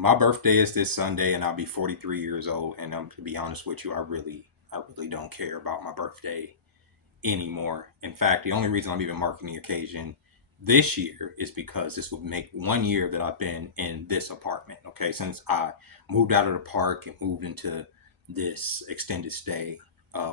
My birthday is this Sunday, and I'll be 43 years old. And to be honest with you, I really don't care about my birthday anymore. In fact, the only reason I'm even marking the occasion this year is because this would make 1 year that I've been in this apartment. Okay, since I moved out of the park and moved into this extended stay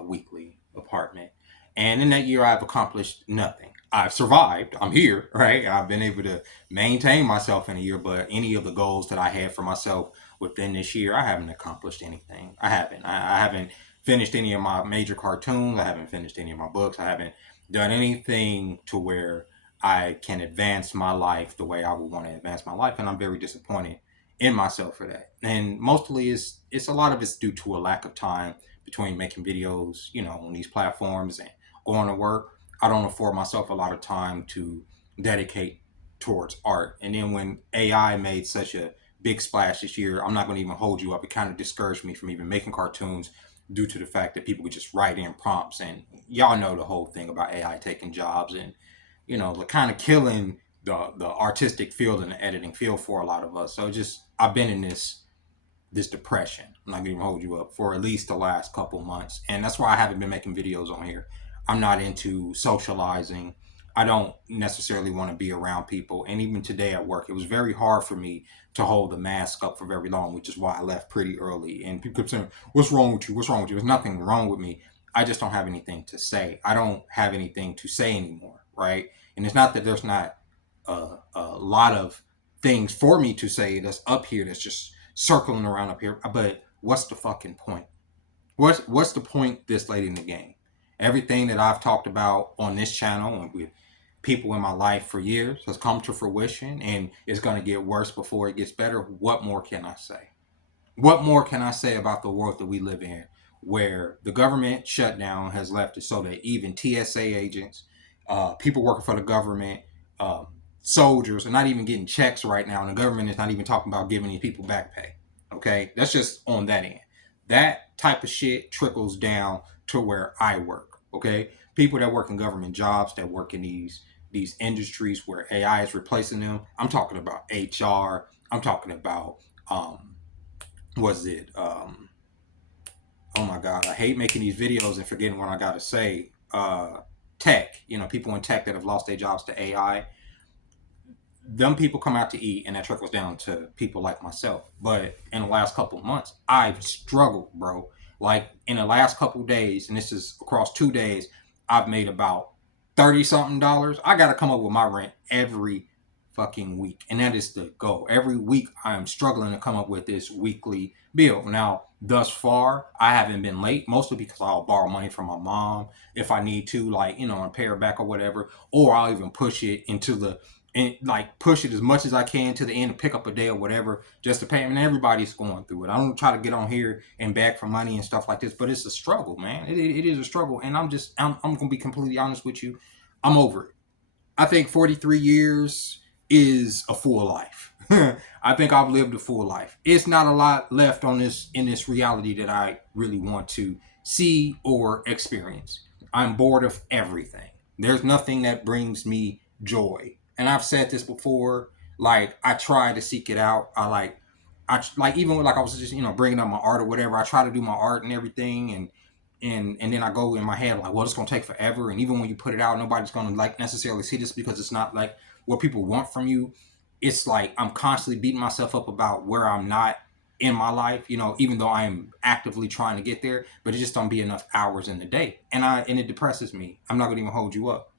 weekly apartment, and in that year I've accomplished nothing. I've survived. I'm here, right? I've been able to maintain myself in a year, but any of the goals that I had for myself within this year, I haven't accomplished anything. I haven't. I haven't finished any of my major cartoons. I haven't finished any of my books. I haven't done anything to where I can advance my life the way I would want to advance my life, and I'm very disappointed in myself for that. And mostly, it's a lot of it's due to a lack of time between making videos, on these platforms and going to work. I don't afford myself a lot of time to dedicate towards art. And then when AI made such a big splash this year, I'm not going to even hold you up. It kind of discouraged me from even making cartoons due to the fact that people could just write in prompts. And y'all know the whole thing about AI taking jobs and, kind of killing the artistic field and the editing field for a lot of us. So just I've been in this depression. I'm not gonna even hold you up for at least the last couple months, and that's why I haven't been making videos on here. I'm not into socializing. I don't necessarily want to be around people, and even today at work, it was very hard for me to hold the mask up for very long, which is why I left pretty early. And people kept saying, "What's wrong with you? What's wrong with you?" There's nothing wrong with me. I just don't have anything to say. I don't have anything to say anymore, right? And it's not that there's not a lot of things for me to say that's up here that's just circling around up here. But what's the fucking point? What's the point this late in the game? Everything that I've talked about on this channel and with people in my life for years has come to fruition, and it's going to get worse before it gets better. What more can I say? What more can I say about the world that we live in, where the government shutdown has left it so that even TSA agents, people working for the government, soldiers are not even getting checks right now, and the government is not even talking about giving these people back pay. Okay, that's just on that end. That type of shit trickles down to where I work. Okay, people that work in government jobs, that work in these industries where AI is replacing them. I'm talking about HR. I'm talking about was it oh my god, I hate making these videos and forgetting what I gotta say. Tech, people in tech that have lost their jobs to AI. Them people come out to eat, and that trickles down to people like myself. But in the last couple of months, I've struggled, bro. Like in the last couple of days, and this is across 2 days, I've made about 30 something dollars. I got to come up with my rent every fucking week, and that is the goal. Every week, I am struggling to come up with this weekly bill. Now, thus far, I haven't been late, mostly because I'll borrow money from my mom if I need to, like, and pay her back or whatever, or I'll even push it into the and like push it as much as I can to the end and pick up a day or whatever just to pay. I mean, everybody's going through it. I don't try to get on here and beg for money and stuff like this, but it's a struggle, man. It is a struggle, and I'm gonna be completely honest with you. I'm over it. I think 43 years is a full life. I think I've lived a full life. It's not a lot left on this in this reality that I really want to see or experience. I'm bored of everything. There's nothing that brings me joy. And I've said this before. Like I try to seek it out. I like even like I was just bringing up my art or whatever. I try to do my art and everything, and then I go in my head like, well, it's gonna take forever. And even when you put it out, nobody's gonna like necessarily see this because it's not like what people want from you. It's like I'm constantly beating myself up about where I'm not in my life, even though I am actively trying to get there, but it just don't be enough hours in the day. And it depresses me. I'm not gonna even hold you up.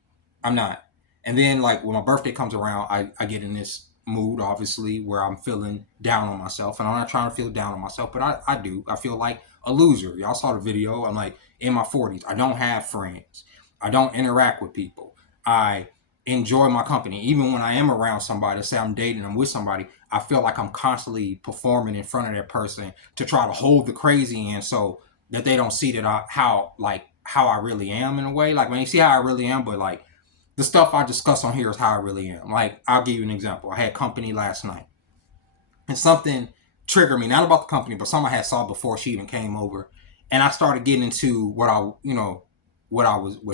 I'm not. And then like when my birthday comes around, I get in this mood, obviously, where I'm feeling down on myself. And I'm not trying to feel down on myself, but I do. I feel like a loser. Y'all saw the video. I'm like in my 40s. I don't have friends. I don't interact with people. I enjoy my company. Even when I am around somebody, say I'm dating, I'm with somebody, I feel like I'm constantly performing in front of that person to try to hold the crazy in so that they don't see that how I really am in a way. Like when you see how I really am, but like the stuff I discuss on here is how I really am. Like, I'll give you an example. I had company last night, and something triggered me, not about the company, but something I had saw before she even came over, and I started getting into what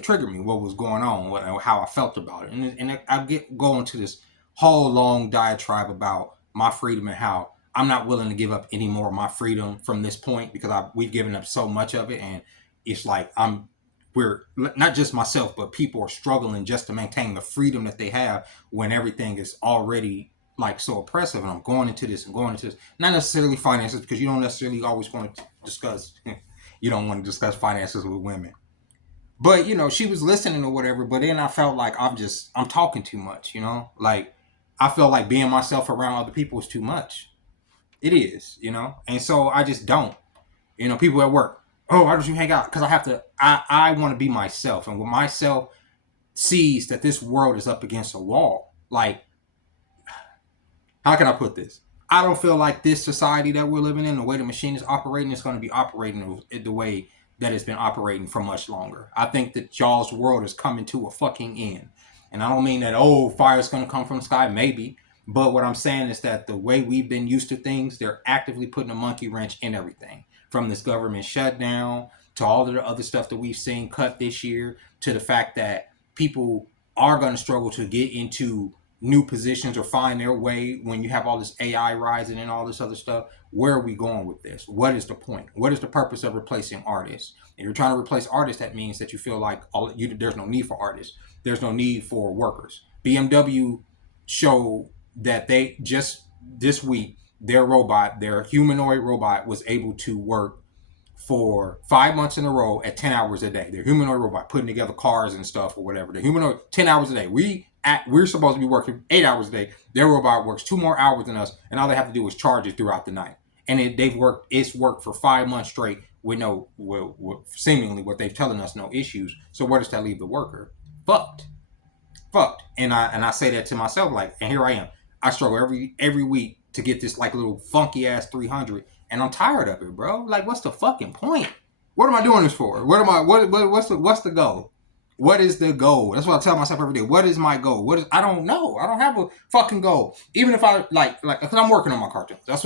triggered me, what was going on, how I felt about it, and I go into this whole long diatribe about my freedom and how I'm not willing to give up any more of my freedom from this point because we've given up so much of it, and it's like we're not just myself, but people are struggling just to maintain the freedom that they have when everything is already like so oppressive. And I'm going into this and going into this, not necessarily finances, because you don't necessarily always want to discuss. You don't want to discuss finances with women, but she was listening or whatever. But then I felt like I'm talking too much. Like I feel like being myself around other people is too much. It is, and so I just don't. People at work, oh, why don't you hang out? Because I have to. I want to be myself, and when myself sees that this world is up against a wall, like, how can I put this? I don't feel like this society that we're living in, the way the machine is operating, is going to be operating the way that it's been operating for much longer. I think that y'all's world is coming to a fucking end. And I don't mean that, fire's going to come from the sky, maybe. But what I'm saying is that the way we've been used to things, they're actively putting a monkey wrench in everything. From this government shutdown, to all of the other stuff that we've seen cut this year, to the fact that people are going to struggle to get into new positions or find their way when you have all this AI rising and all this other stuff. Where are we going with this? What is the point? What is the purpose of replacing artists? If you're trying to replace artists, that means that you feel like there's no need for artists. There's no need for workers. BMW showed that they just this week, their humanoid robot was able to work for 5 months in a row at 10 hours a day. Their humanoid robot putting together cars and stuff or whatever. The humanoid 10 hours a day. We're supposed to be working 8 hours a day. Their robot works 2 more hours than us, and all they have to do is charge it throughout the night. And it's worked for 5 months straight with seemingly what they've telling us, no issues. So where does that leave the worker? Fucked. And I say that to myself, like, and here I am. I struggle every week to get this like little funky ass 300, and I'm tired of it, bro. Like, what's the fucking point? What am I doing this for? What's the goal? What is the goal? That's what I tell myself every day. What is my goal? I don't know. I don't have a fucking goal. Even if I like, because I'm working on my cartoons. That's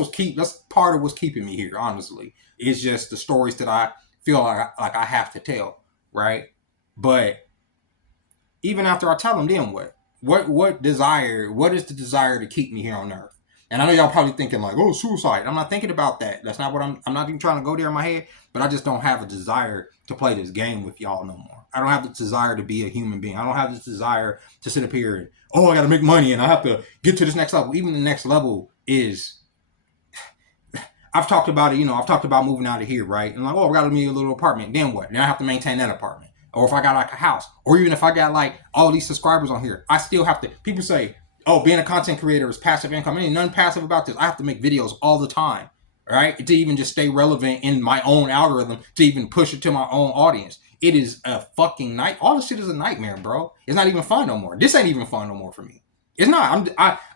part of what's keeping me here. Honestly, it's just the stories that I feel like I have to tell, right? But even after I tell them, then what? What is the desire to keep me here on earth? And I know y'all probably thinking like, oh, suicide. I'm not thinking about that. That's not what I'm not even trying to go there in my head, but I just don't have a desire to play this game with y'all no more. I don't have the desire to be a human being. I don't have this desire to sit up here and, I got to make money and I have to get to this next level. Even the next level is, I've talked about it, I've talked about moving out of here, right? And like, I got to be a little apartment. Then what? Then I have to maintain that apartment. Or if I got like a house, or even if I got like all these subscribers on here, I still have to, people say, being a content creator is passive income. Ain't nothing passive about this. I have to make videos all the time, right? To even just stay relevant in my own algorithm, to even push it to my own audience. It is a fucking night. All this shit is a nightmare, bro. It's not even fun no more. This ain't even fun no more for me. It's not.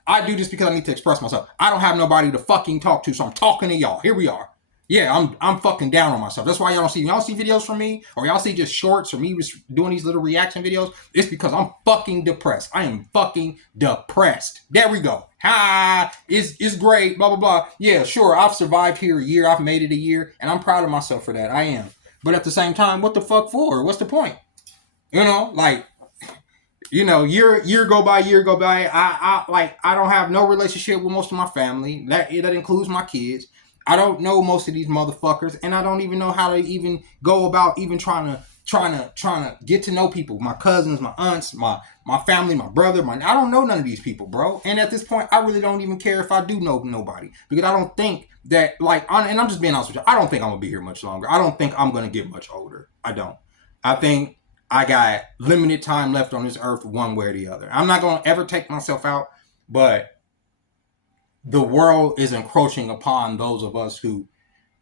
I do this because I need to express myself. I don't have nobody to fucking talk to, so I'm talking to y'all. Here we are. Yeah, I'm fucking down on myself. That's why y'all see videos from me, or y'all see just shorts or me just doing these little reaction videos. It's because I'm fucking depressed. I am fucking depressed. There we go. It's great, blah, blah, blah. Yeah, sure, I've survived here a year. I've made it a year, and I'm proud of myself for that. I am. But at the same time, what the fuck for? What's the point? Year go by, year go by. I don't have no relationship with most of my family. That includes my kids. I don't know most of these motherfuckers, and I don't even know how to even go about even trying to get to know people. My cousins, my aunts, my family, my brother. I don't know none of these people, bro. And at this point, I really don't even care if I do know nobody, because I don't think that and I'm just being honest with you. I don't think I'm gonna be here much longer. I don't think I'm gonna get much older. I don't. I think I got limited time left on this earth, one way or the other. I'm not gonna ever take myself out, but the world is encroaching upon those of us who,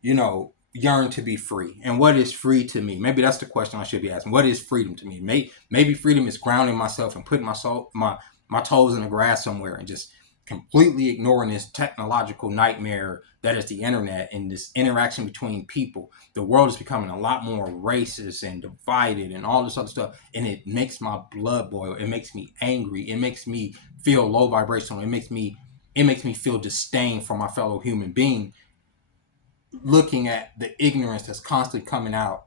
yearn to be free. And what is free to me? Maybe that's the question I should be asking. What is freedom to me? Maybe freedom is grounding myself and putting my toes in the grass somewhere and just completely ignoring this technological nightmare that is the internet and this interaction between people. The world is becoming a lot more racist and divided and all this other stuff. And it makes my blood boil. It makes me angry. It makes me feel low vibrational. It makes me feel disdain for my fellow human being, looking at the ignorance that's constantly coming out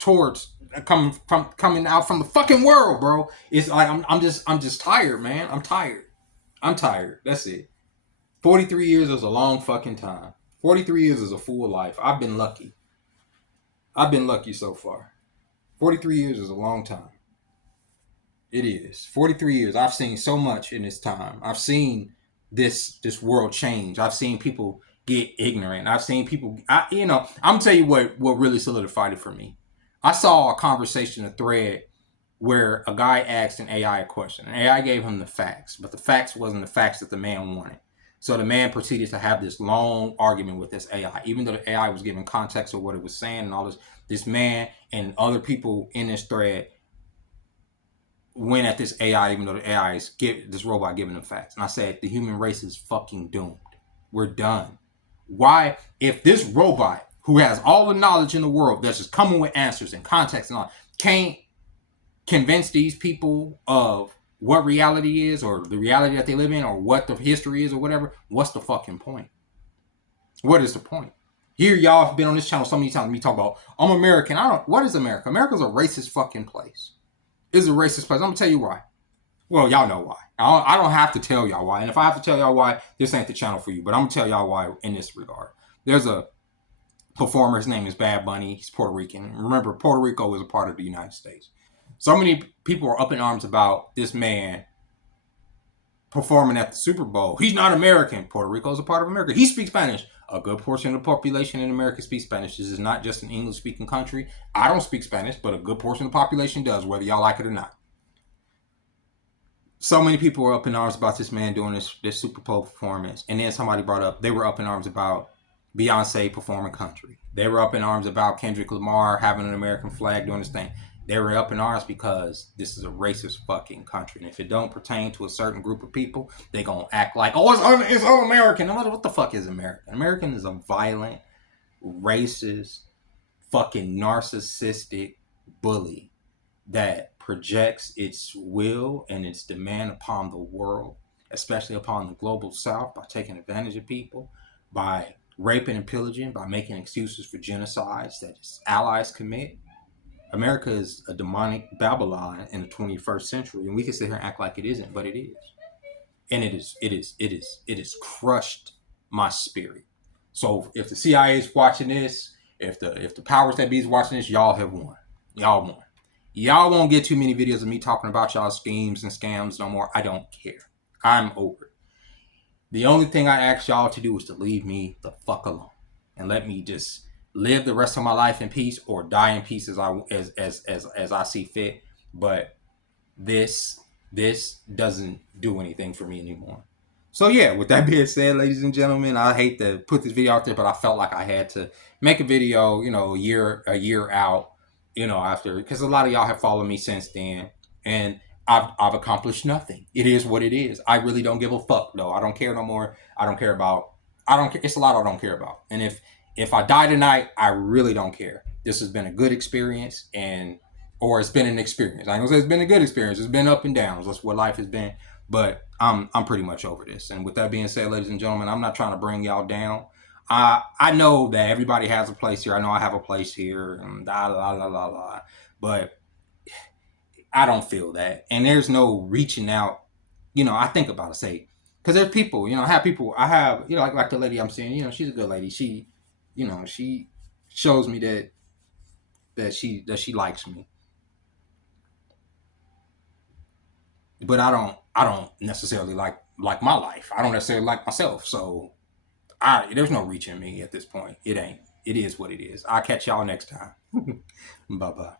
from the fucking world, bro. It's like I'm just tired, man. I'm tired. That's it. 43 years is a long fucking time. 43 years is a full life. I've been lucky. I've been lucky so far. 43 years is a long time. It is. 43 years. I've seen so much in this time. I've seen this world change. I've seen people get ignorant. I've seen people, I'm gonna tell you what really solidified it for me. I saw a conversation, a thread where a guy asked an AI a question. And AI gave him the facts, but the facts wasn't the facts that the man wanted. So the man proceeded to have this long argument with this AI, even though the AI was giving context of what it was saying and all this. This man and other people in this thread went at this AI, even though the AI is this robot giving them facts. And I said, the human race is fucking doomed. We're done. Why, if this robot who has all the knowledge in the world, that's just coming with answers and context and all, can't convince these people of what reality is, or the reality that they live in, or what the history is, or whatever, what's the fucking point? What is the point? Here, y'all have been on this channel so many times, me talk about, I'm American. What is America? America's a racist fucking place. It's a racist place. I'm gonna tell you why. Well, y'all know why. I don't have to tell y'all why. And if I have to tell y'all why, this ain't the channel for you. But I'm gonna tell y'all why in this regard. There's a performer. His name is Bad Bunny. He's Puerto Rican. Remember, Puerto Rico is a part of the United States. So many people are up in arms about this man performing at the Super Bowl. He's not American. Puerto Rico is a part of America. He speaks Spanish. A good portion of the population in America speaks Spanish. This is not just an English-speaking country. I don't speak Spanish, but a good portion of the population does, whether y'all like it or not. So many people were up in arms about this man doing this Super Bowl performance. And then somebody brought up, they were up in arms about Beyonce performing country. They were up in arms about Kendrick Lamar having an American flag doing this thing. They were up in arms because this is a racist fucking country. And if it don't pertain to a certain group of people, they gonna act like, oh, it's un-American. What the fuck is American? American is a violent, racist, fucking narcissistic bully that projects its will and its demand upon the world, especially upon the global south, by taking advantage of people, by raping and pillaging, by making excuses for genocides that its allies commit. America is a demonic Babylon in the 21st century, and we can sit here and act like it isn't, but it is. And it is crushed my spirit. So if the CIA is watching this, if the powers that be is watching this, y'all have won. Y'all won. Y'all won't get too many videos of me talking about y'all schemes and scams no more. I don't care. I'm over it. The only thing I ask y'all to do is to leave me the fuck alone and let me just live the rest of my life in peace, or die in peace as I see fit. But this doesn't do anything for me anymore. So yeah, with that being said, ladies and gentlemen, I hate to put this video out there, but I felt like I had to make a video, a year out, after, because a lot of y'all have followed me since then, and I've accomplished nothing. It is what it is. I really don't give a fuck though. I don't care no more. I don't care. It's a lot I don't care about. And if I die tonight, I really don't care. This has been a good experience, or it's been an experience. I ain't gonna say it's been a good experience. It's been up and downs. That's what life has been. But I'm pretty much over this. And with that being said, ladies and gentlemen, I'm not trying to bring y'all down. I know that everybody has a place here. I know I have a place here, and but I don't feel that. And there's no reaching out. I think about it, say, because there's people, I have, like the lady I'm seeing, she's a good lady. She shows me that she likes me. But I don't necessarily like my life. I don't necessarily like myself. So there's no reaching me at this point. It ain't. It is what it is. I'll catch y'all next time. Bye-bye.